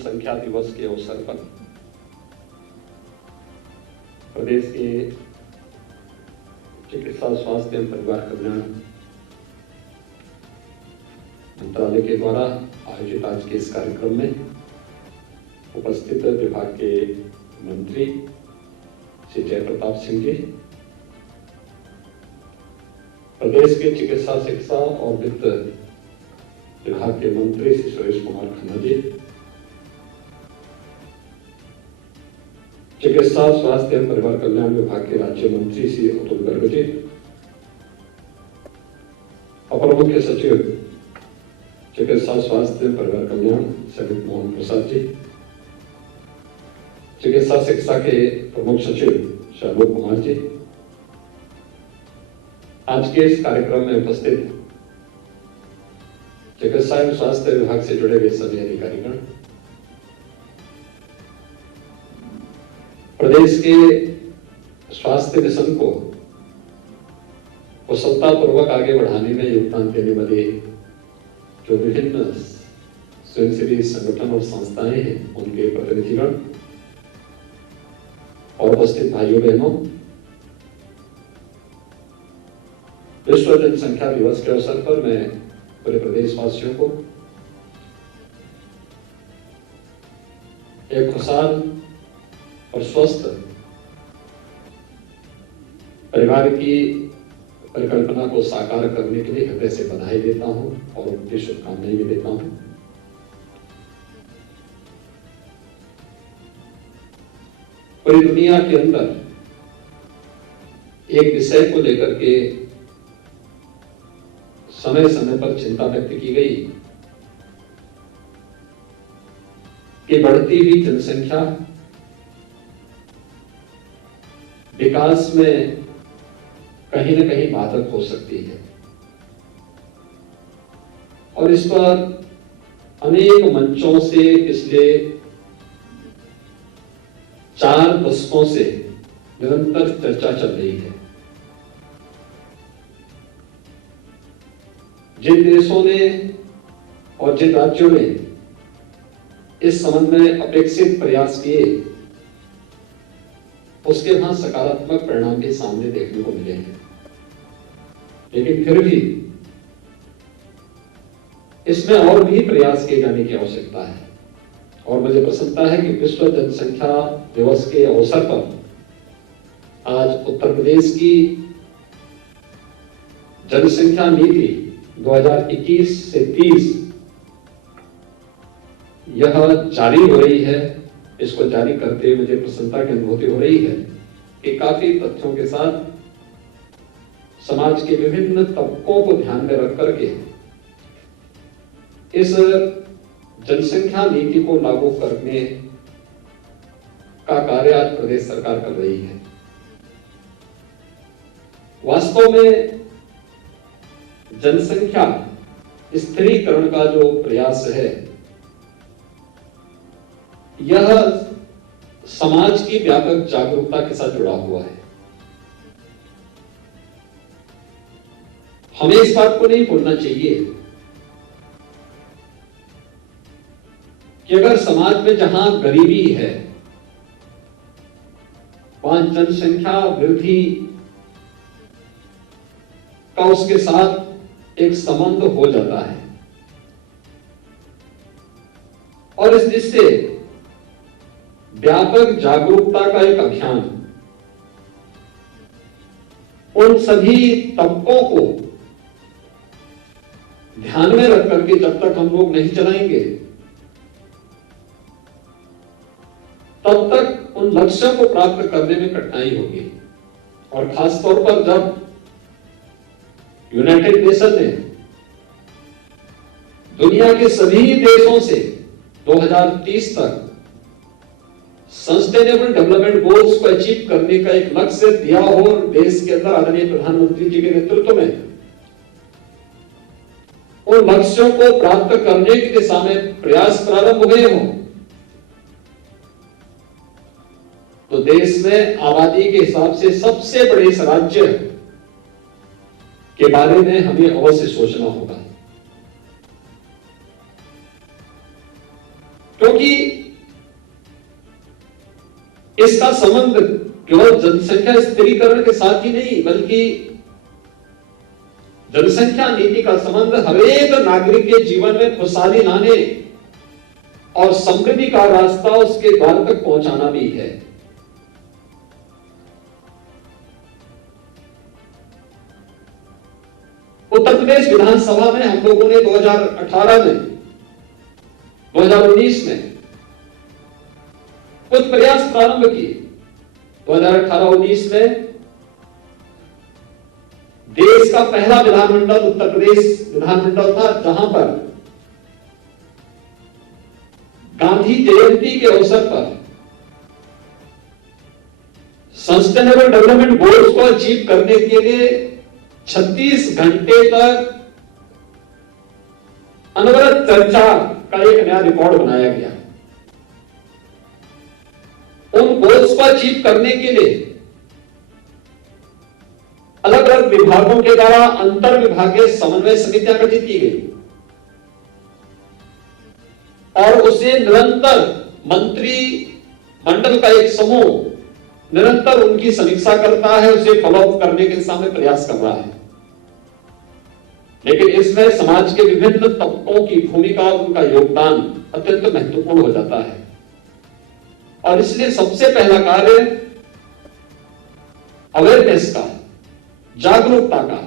जनसंख्या दिवस के अवसर पर प्रदेश के चिकित्सा स्वास्थ्य एवं परिवार कल्याण मंत्रालय के द्वारा आयोजित आज के इस कार्यक्रम में उपस्थित विभाग के मंत्री श्री जय प्रताप सिंह जी, प्रदेश के चिकित्सा शिक्षा और वित्त विभाग के मंत्री श्री सुरेश कुमार खन्ना जी, चिकित्सा स्वास्थ्य एवं परिवार कल्याण विभाग के राज्य मंत्री श्री अतुल गर्ग जी, अपर मुख्य सचिव चिकित्सा स्वास्थ्य एवं परिवार कल्याण समित मोहन प्रसाद जी, चिकित्सा शिक्षा के प्रमुख सचिव शैलोक कुमार जी, आज के इस कार्यक्रम में उपस्थित चिकित्सा एवं स्वास्थ्य विभाग से जुड़े हुए सभी अधिकारीगण, प्रदेश के स्वास्थ्य मिशन को कुशलतापूर्वक आगे बढ़ाने में योगदान देने वाले जो विभिन्न स्वयंसेवी संगठन और संस्थाएं हैं, उनके प्रतिनिधिगण और उपस्थित भाइयों बहनों, विश्व जनसंख्या दिवस के अवसर पर मैं पूरे प्रदेशवासियों को एक खुशहाल और स्वस्थ परिवार की परिकल्पना को साकार करने के लिए हृदय से बधाई देता हूं और उनकी शुभकामनाएं भी देता हूं। पूरी दुनिया के अंदर एक विषय को लेकर के समय समय पर चिंता व्यक्त की गई कि बढ़ती हुई जनसंख्या विकास में कहीं न कहीं बाधक हो सकती है और इस पर अनेक मंचों से पिछले 4 दशकों से निरंतर चर्चा चल रही है। जिन देशों ने और जिन राज्यों ने इस संबंध में अपेक्षित प्रयास किए, उसके वहां सकारात्मक परिणाम भी सामने देखने को मिले हैं, लेकिन फिर भी इसमें और भी प्रयास किए जाने की आवश्यकता है। और मुझे प्रसन्नता है कि विश्व जनसंख्या दिवस के अवसर पर आज उत्तर प्रदेश की जनसंख्या नीति 2021 से 30 यह जारी हो रही है। इसको जारी करते हुए मुझे प्रसन्नता की अनुभूति हो रही है कि काफी तथ्यों के साथ समाज के विभिन्न तबकों को ध्यान में रख करके इस जनसंख्या नीति को लागू करने का कार्य आज प्रदेश सरकार कर रही है। वास्तव में जनसंख्या स्थिरीकरण का जो प्रयास है, यह समाज की व्यापक जागरूकता के साथ जुड़ा हुआ है। हमें इस बात को नहीं भूलना चाहिए कि अगर समाज में जहां गरीबी है, वहां जनसंख्या वृद्धि का उसके साथ एक संबंध हो जाता है और इस दृष्टि से व्यापक जागरूकता का एक अभियान उन सभी तबकों को ध्यान में रख करके जब तक हम लोग नहीं चलाएंगे, तब तक उन लक्ष्यों को प्राप्त करने में कठिनाई होगी। और खासतौर पर जब यूनाइटेड नेशन ने दुनिया के सभी देशों से 2030 तक सस्टेनेबल डेवलपमेंट गोल्स को अचीव करने का एक लक्ष्य दिया हो, देश के अंदर आदरणीय प्रधानमंत्री जी के नेतृत्व में उन लक्ष्यों को प्राप्त करने की दिशा में प्रयास प्रारंभ हुए हों, तो देश में आबादी के हिसाब से सबसे बड़े इस राज्य के बारे में हमें अवश्य सोचना होगा, क्योंकि इसका संबंध केवल जनसंख्या स्थिरीकरण के साथ ही नहीं, बल्कि जनसंख्या नीति का संबंध हर एक नागरिक के जीवन में खुशहाली लाने और समृद्धि का रास्ता उसके द्वार तक पहुंचाना भी है। उत्तर प्रदेश विधानसभा में हम लोगों ने 2018 में 2019 में कुछ प्रयास प्रारंभ किए। 2018-19 में देश का पहला विधानमंडल उत्तर प्रदेश विधानमंडल था, जहां पर गांधी जयंती के अवसर पर सस्टेनेबल डेवलपमेंट गोल्स को अचीव करने के लिए 36 घंटे तक अनवरत चर्चा का एक नया रिकॉर्ड बनाया गया। उन गोल्स को अचीव करने के लिए अलग अलग विभागों के द्वारा अंतर विभागीय समन्वय समितियां गठित की गई और उसे निरंतर मंत्री मंडल का एक समूह निरंतर उनकी समीक्षा करता है, उसे फॉलोअप करने के दिशा में प्रयास कर रहा है। लेकिन इसमें समाज के विभिन्न तबकों की भूमिका और उनका योगदान अत्यंत महत्वपूर्ण हो जाता है और इसलिए सबसे पहला कार्य अवेयरनेस का, जागरूकता का,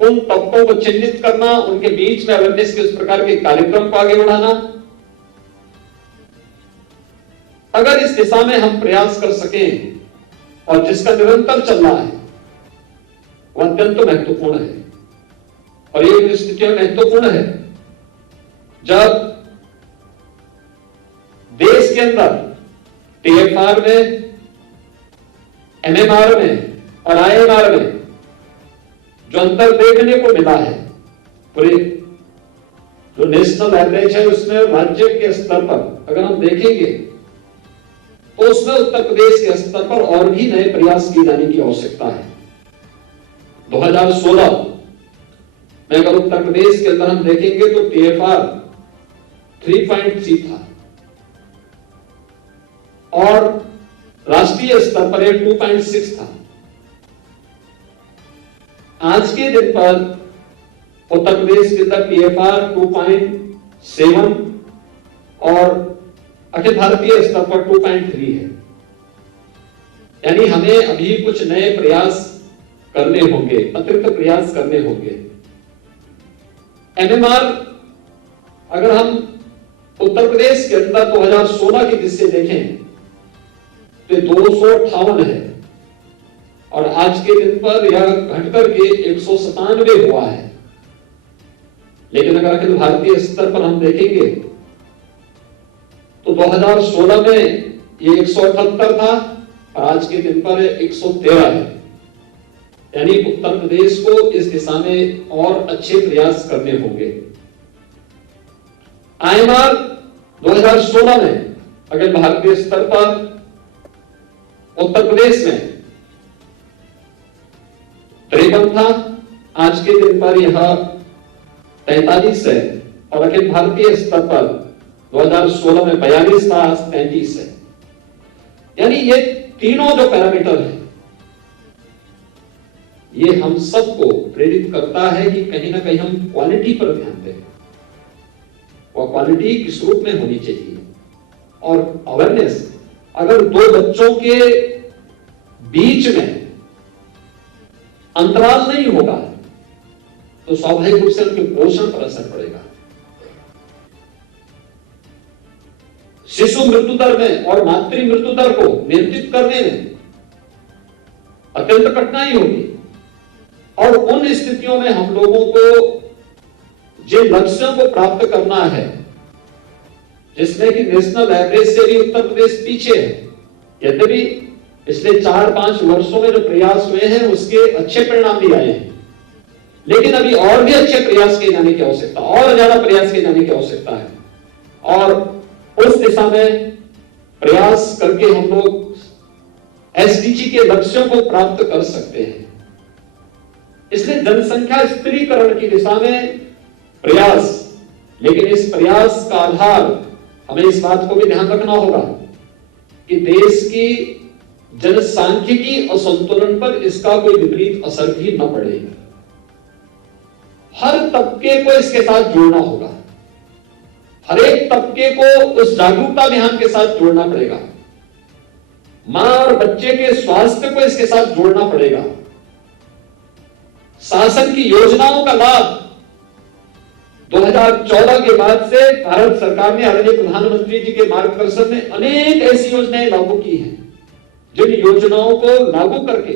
उन तबकों को चिन्हित करना, उनके बीच में अवेयरनेस के उस प्रकार के कार्यक्रम को आगे बढ़ाना। अगर इस दिशा में हम प्रयास कर सकें और जिसका निरंतर चल रहा है वह अत्यंत महत्वपूर्ण है और ये स्थिति महत्वपूर्ण है जब देश के अंदर टीएफआर में, एमएमआर में और आईएमआर में जो अंतर देखने को मिला है, पूरे जो नेशनल एवरेज है उसमें राज्य के स्तर पर अगर हम देखेंगे तो उसमें उत्तर प्रदेश के स्तर पर और भी नए प्रयास किए जाने की आवश्यकता है। 2016 में अगर उत्तर प्रदेश के अंदर हम देखेंगे तो टीएफआर 3.3 था और राष्ट्रीय स्तर पर 2.6 था। आज के दिन पर उत्तर प्रदेश के अंदर टीएफआर 2.7 और अखिल भारतीय स्तर पर 2.3 है। यानी हमें अभी कुछ नए प्रयास करने होंगे, अतिरिक्त प्रयास करने होंगे। एमएमआर अगर हम उत्तर प्रदेश के अंदर 2016 की दृष्टि से देखें तो 258 है और आज के दिन पर यह घटकर के 197 हुआ है। लेकिन अगर अखिल भारतीय स्तर पर हम देखेंगे तो 2016 में ये 178 था और आज के दिन पर 113 है। यानी उत्तर प्रदेश को इस दिशा में और अच्छे प्रयास करने होंगे। आईएमआर 2016 में अगर भारतीय स्तर पर उत्तर प्रदेश में 53 था, आज के दिन पर यह 43 है और अखिल भारतीय स्तर पर 2016 में 42 था, आज 33 है। यानी ये तीनों जो पैरामीटर है ये हम सबको प्रेरित करता है कि कहीं ना कहीं हम क्वालिटी पर ध्यान दें और क्वालिटी किस रूप में होनी चाहिए। और अवेयरनेस, अगर दो बच्चों के बीच में अंतराल नहीं होगा तो स्वाभाविक रूप से उनके पोषण पर असर पड़ेगा। शिशु मृत्यु दर में और मातृ मृत्यु दर को नियंत्रित करने में अत्यंत कठिनाई होगी और उन स्थितियों में हम लोगों को जिन लक्ष्यों को प्राप्त करना है जिसमें कि नेशनल एवरेज से भी उत्तर प्रदेश पीछे है, यद्यपि पिछले 4-5 वर्षों में जो प्रयास हुए हैं उसके अच्छे परिणाम भी आए हैं, लेकिन अभी और भी अच्छे प्रयास किए जाने की आवश्यकता, और ज्यादा प्रयास किए जाने की आवश्यकता है और उस दिशा में प्रयास करके हम लोग एसडीजी के लक्ष्यों को प्राप्त कर सकते हैं। इसलिए जनसंख्या स्थिरीकरण की दिशा में प्रयास, लेकिन इस प्रयास का आधार हमें इस बात को भी ध्यान रखना होगा कि देश की जनसांख्यिकी असंतुलन पर इसका कोई विपरीत असर भी न पड़े। हर तबके को इसके साथ जोड़ना होगा, हर एक तबके को उस जागरूकता अभियान के साथ जोड़ना पड़ेगा, मां और बच्चे के स्वास्थ्य को इसके साथ जोड़ना पड़ेगा। शासन की योजनाओं का लाभ 2014 के बाद से भारत सरकार ने आदरणीय प्रधानमंत्री जी के मार्गदर्शन में अनेक ऐसी योजनाएं लागू की हैं, जिन योजनाओं को लागू करके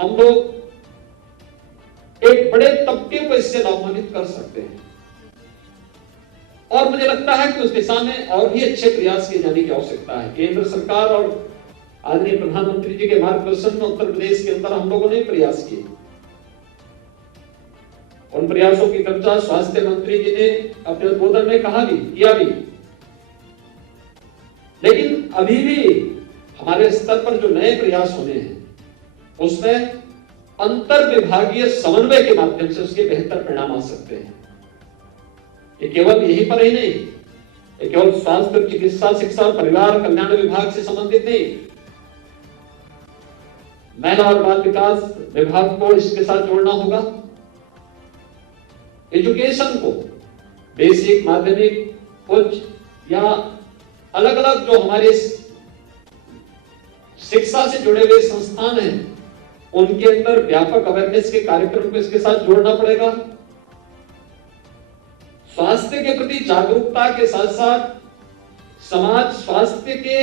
हम लोग एक बड़े तबके को इससे लाभान्वित कर सकते हैं। और मुझे लगता है कि उस दिशा में और भी अच्छे प्रयास किए जाने की आवश्यकता है। केंद्र सरकार और आदरणीय प्रधानमंत्री जी के मार्गदर्शन में उत्तर प्रदेश के अंदर हम लोगों ने प्रयास किए। उन प्रयासों की चर्चा स्वास्थ्य मंत्री जी ने अपने उद्बोधन में कहा भी, किया भी, लेकिन अभी भी हमारे स्तर पर जो नए प्रयास होने हैं उसमें अंतर विभागीय समन्वय के माध्यम से उसके बेहतर परिणाम आ सकते हैं। ये केवल यहीं पर ही नहीं, ये केवल स्वास्थ्य, चिकित्सा, शिक्षा और परिवार कल्याण विभाग से संबंधित नहीं, महिला और बाल विकास विभाग को इसके साथ जोड़ना होगा। एजुकेशन को, बेसिक, माध्यमिक, उच्च या अलग अलग जो हमारे शिक्षा से जुड़े हुए संस्थान हैं उनके अंदर व्यापक अवेयरनेस के कार्यक्रम को इसके साथ जोड़ना पड़ेगा। स्वास्थ्य के प्रति जागरूकता के साथ साथ समाज स्वास्थ्य के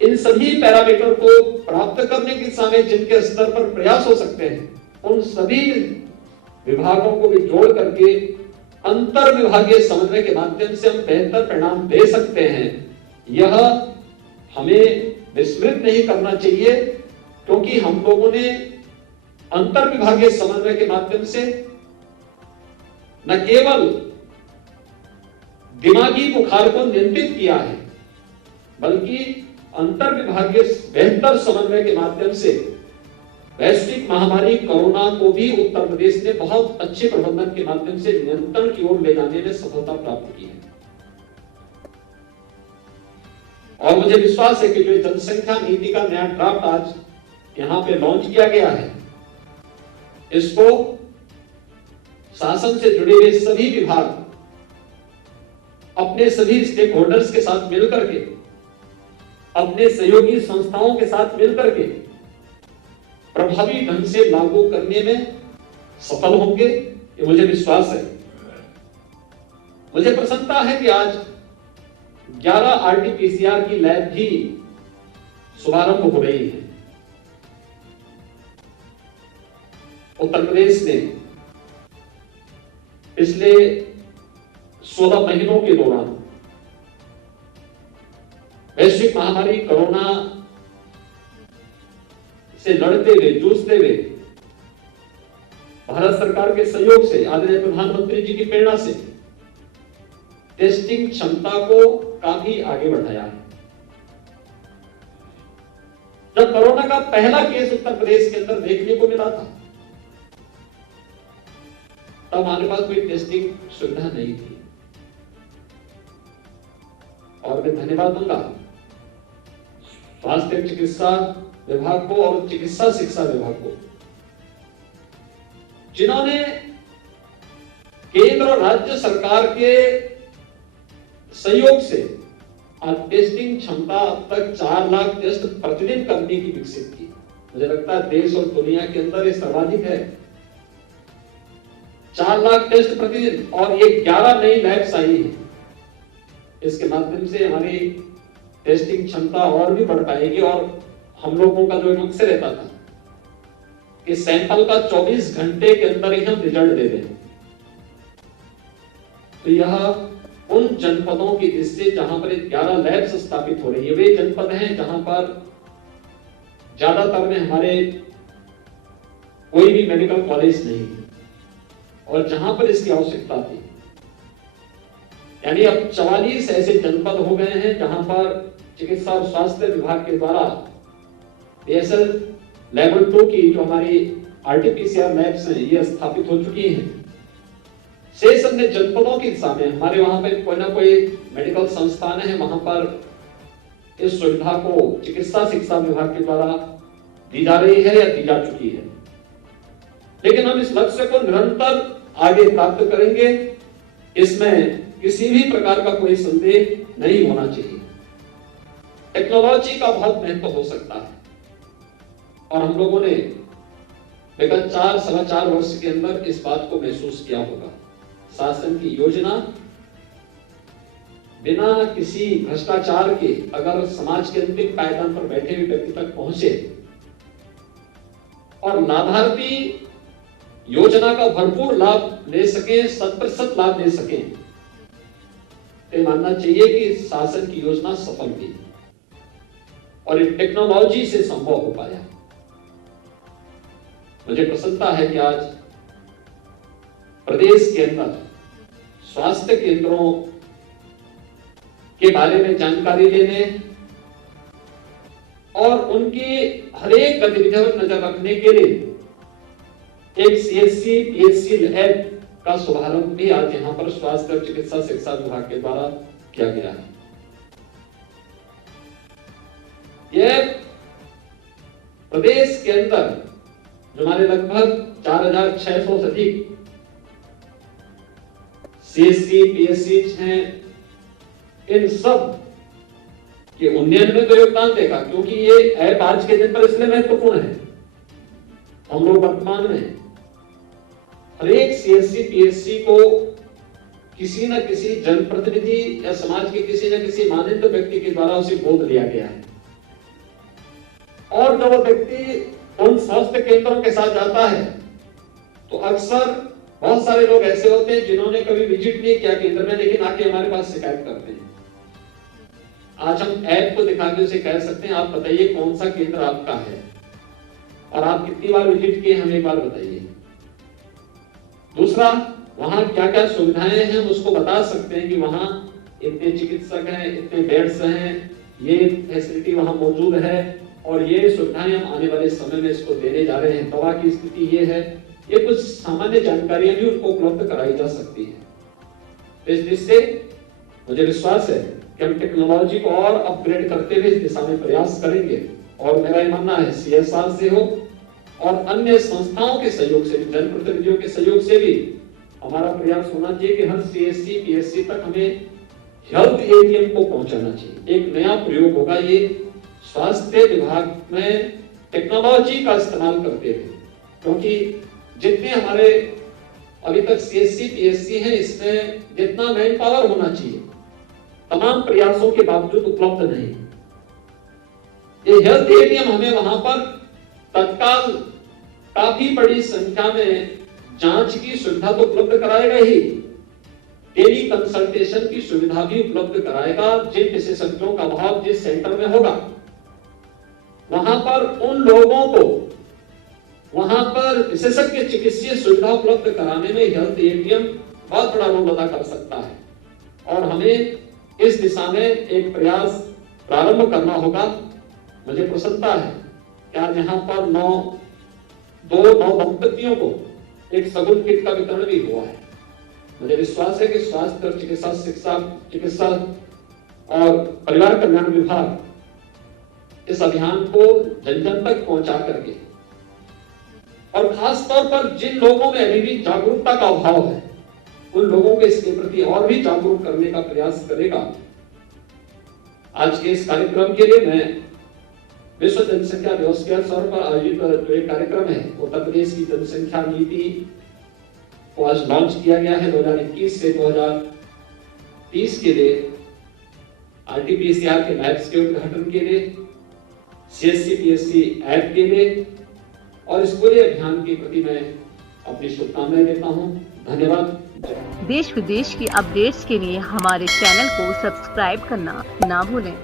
इन सभी पैरामीटर को प्राप्त करने की दिशा में जिनके स्तर पर प्रयास हो सकते हैं उन सभी विभागों को भी जोड़ करके अंतर विभागीय समन्वय के माध्यम से हम बेहतर परिणाम दे सकते हैं। यह हमें विस्मृत नहीं करना चाहिए, क्योंकि हम लोगों ने अंतर विभागीय समन्वय के माध्यम से न केवल दिमागी बुखार को नियंत्रित किया है, बल्कि अंतर विभागीय बेहतर समन्वय के माध्यम से वैश्विक महामारी कोरोना को भी उत्तर प्रदेश ने बहुत अच्छे प्रबंधन के माध्यम से नियंत्रण की ओर ले जाने में सफलता प्राप्त की है। और मुझे विश्वास है कि जो जनसंख्या नीति का नया ड्राफ्ट आज यहां पे लॉन्च किया गया है, इसको शासन से जुड़े हुए सभी विभाग अपने सभी स्टेक होल्डर्स के साथ मिलकर के, अपने सहयोगी संस्थाओं के साथ मिलकर के प्रभावी ढंग से लागू करने में सफल होंगे, ये मुझे विश्वास है। मुझे प्रसन्नता है कि आज 11 आरटीपीसीआर की लैब भी शुभारंभ हो रही है। उत्तर प्रदेश ने पिछले 16 महीनों के दौरान वैश्विक महामारी कोरोना से लड़ते हुए, जूझते हुए, भारत सरकार के सहयोग से, आदरणीय प्रधानमंत्री जी की प्रेरणा से टेस्टिंग क्षमता को काफी आगे बढ़ाया है। जब कोरोना का पहला केस उत्तर प्रदेश के अंदर देखने को मिला था, तब हमारे पास कोई टेस्टिंग सुविधा नहीं थी। और मैं धन्यवाद दूंगा स्वास्थ्य चिकित्सा विभाग को और चिकित्सा शिक्षा विभाग को, जिन्होंने केंद्र और राज्य सरकार के सहयोग से आज टेस्टिंग क्षमता अब तक 4 लाख टेस्ट प्रतिदिन करने की विकसित की। मुझे लगता है देश और दुनिया के अंदर ये सर्वाधिक है। 4 लाख टेस्ट प्रतिदिन, और ये 11 नई लैब्स आई है। इसके माध्यम से हमारी टेस्टिंग क्षमता और भी बढ़ पाएगी। और हम लोगों का जो मकसद रहता था कि सैंपल का 24 घंटे के अंदर ही हम रिजल्ट दे दें, तो यह उन जनपदों की जिससे जहां पर 11 लैब्स स्थापित हो रही है, वे जनपद हैं जहां पर ज्यादातर में हमारे कोई भी मेडिकल कॉलेज नहीं है और जहां पर इसकी आवश्यकता थी। यानी अब 44 ऐसे जनपद हो गए हैं जहां पर चिकित्सा और स्वास्थ्य विभाग के द्वारा बीएसएल लेवल 2 की जो हमारी आरटीपीसीआर लैब्स हैं ये स्थापित हो चुकी हैं। शेष अन्य जनपदों की दिशा में हमारे वहां पे कोई ना कोई मेडिकल संस्थान है, वहां पर इस सुविधा को चिकित्सा शिक्षा विभाग के द्वारा दी जा रही है या दी जा चुकी है, लेकिन हम इस लक्ष्य को निरंतर आगे प्राप्त करेंगे। इसमें किसी भी प्रकार का कोई संदेह नहीं होना चाहिए। टेक्नोलॉजी का बहुत महत्व हो सकता है और हम लोगों ने विगत 4-4.25 वर्ष के अंदर इस बात को महसूस किया होगा। शासन की योजना बिना किसी भ्रष्टाचार के अगर समाज के अंतिम पायदान पर बैठे हुए व्यक्ति तक पहुंचे और लाभार्थी योजना का भरपूर लाभ ले सके, 100% लाभ ले सके, तो मानना चाहिए कि शासन की योजना सफल हुई और ये टेक्नोलॉजी से संभव हो पाया। मुझे प्रसन्नता है कि आज प्रदेश के अंदर स्वास्थ्य केंद्रों के बारे में जानकारी लेने और उनकी हर एक गतिविधियों पर नजर रखने के लिए एक CSC PSC लैब का शुभारंभ भी आज यहां पर स्वास्थ्य और चिकित्सा शिक्षा विभाग के द्वारा किया गया है। यह प्रदेश के अंदर जो हमारे लगभग 4,600 से अधिक CSC PSC हैं, इन सब के उन्नयन में तो योगदान देगा, क्योंकि ये ऐप आज के दिन पर इसलिए महत्वपूर्ण है। हम लोग वर्तमान में हर एक CSC PSC को किसी न किसी जनप्रतिनिधि या समाज के किसी न किसी मानिंद व्यक्ति के द्वारा उसे गोद लिया गया है और जब वो व्यक्ति उन स्वास्थ्य केंद्रों के साथ जाता है तो अक्सर बहुत सारे लोग ऐसे होते हैं जिन्होंने कभी विजिट नहीं किया केंद्र में, लेकिन आके हमारे पास शिकायत करते हैं। आज हम ऐप को दिखा के उसे कह सकते हैं, आप बताइए कौन सा केंद्र आपका है और आप कितनी बार विजिट किए, हमें एक बार बताइए। दूसरा, वहां क्या क्या सुविधाएं हैं हम उसको बता सकते हैं कि वहां इतने चिकित्सक हैं, इतने बेड्स हैं, ये फैसिलिटी वहां मौजूद है और ये सुविधाएं हम आने वाले समय में इसको देने जा रहे हैं, दवा की स्थिति ये है। ये कुछ सामान्य जानकारियां भी उनको उपलब्ध कराई जा सकती है। तो इस दृष्टि से मुझे विश्वास है कि हम टेक्नोलॉजी को और अपग्रेड करते हुए इस दिशा में प्रयास करेंगे और मेरा ये मानना है CSR से हो और अन्य संस्थाओं के सहयोग से, जनप्रतिनिधियों के सहयोग से भी हमारा प्रयास होना चाहिए कि हर CSC PSC तक हमें हेल्थ ATM को पहुंचाना चाहिए। एक नया प्रयोग होगा ये स्वास्थ्य विभाग में टेक्नोलॉजी का इस्तेमाल करते हुए, क्योंकि जितने हमारे अभी तक CSC PSC हैं इसमें जितना मैन पावर होना चाहिए तमाम प्रयासों के बावजूद उपलब्ध नहीं। ये हेल्थ ATM हमें वहां पर तत्काल काफी बड़ी संख्या में जांच की सुविधा तो उपलब्ध कराएगा ही, टेली कंसल्टेशन की सुविधा भी उपलब्ध कराएगा। जिन विशेषज्ञों का अभाव जिस सेंटर में होगा वहां पर उन लोगों को वहां पर विशेषज्ञ चिकित्सीय सुविधा उपलब्ध कराने में हेल्थ ATM बहुत बड़ा रोल अदा कर सकता है और हमें इस दिशा में एक प्रयास प्रारंभ करना होगा। मुझे प्रसन्नता है कि आज यहाँ पर दो नौ दंपतियों को एक सगुन किट का वितरण भी हुआ है। मुझे विश्वास है कि स्वास्थ्य और चिकित्सा और परिवार कल्याण विभाग इस अभियान को जन जन तक पहुंचा करके और खास तौर पर जिन लोगों में अभी भी जागरूकता का अभाव है उन लोगों को इसके प्रति और भी जागरूक करने का प्रयास करेगा। आज के इस कार्यक्रम के लिए मैं विश्व जनसंख्या दिवस के अवसर पर आयोजित जो एक कार्यक्रम है उत्तर प्रदेश की जनसंख्या नीति को आज लॉन्च किया गया है 2021 से 2030 के लिए RT-PCR के लैब्स के उद्घाटन के लिए, CSC PSC ऐप के लिए और इस पूरे अभियान के प्रति मैं अपनी शुभकामनाएं देता हूं। धन्यवाद। देश विदेश की अपडेट्स के लिए हमारे चैनल को सब्सक्राइब करना ना भूलें।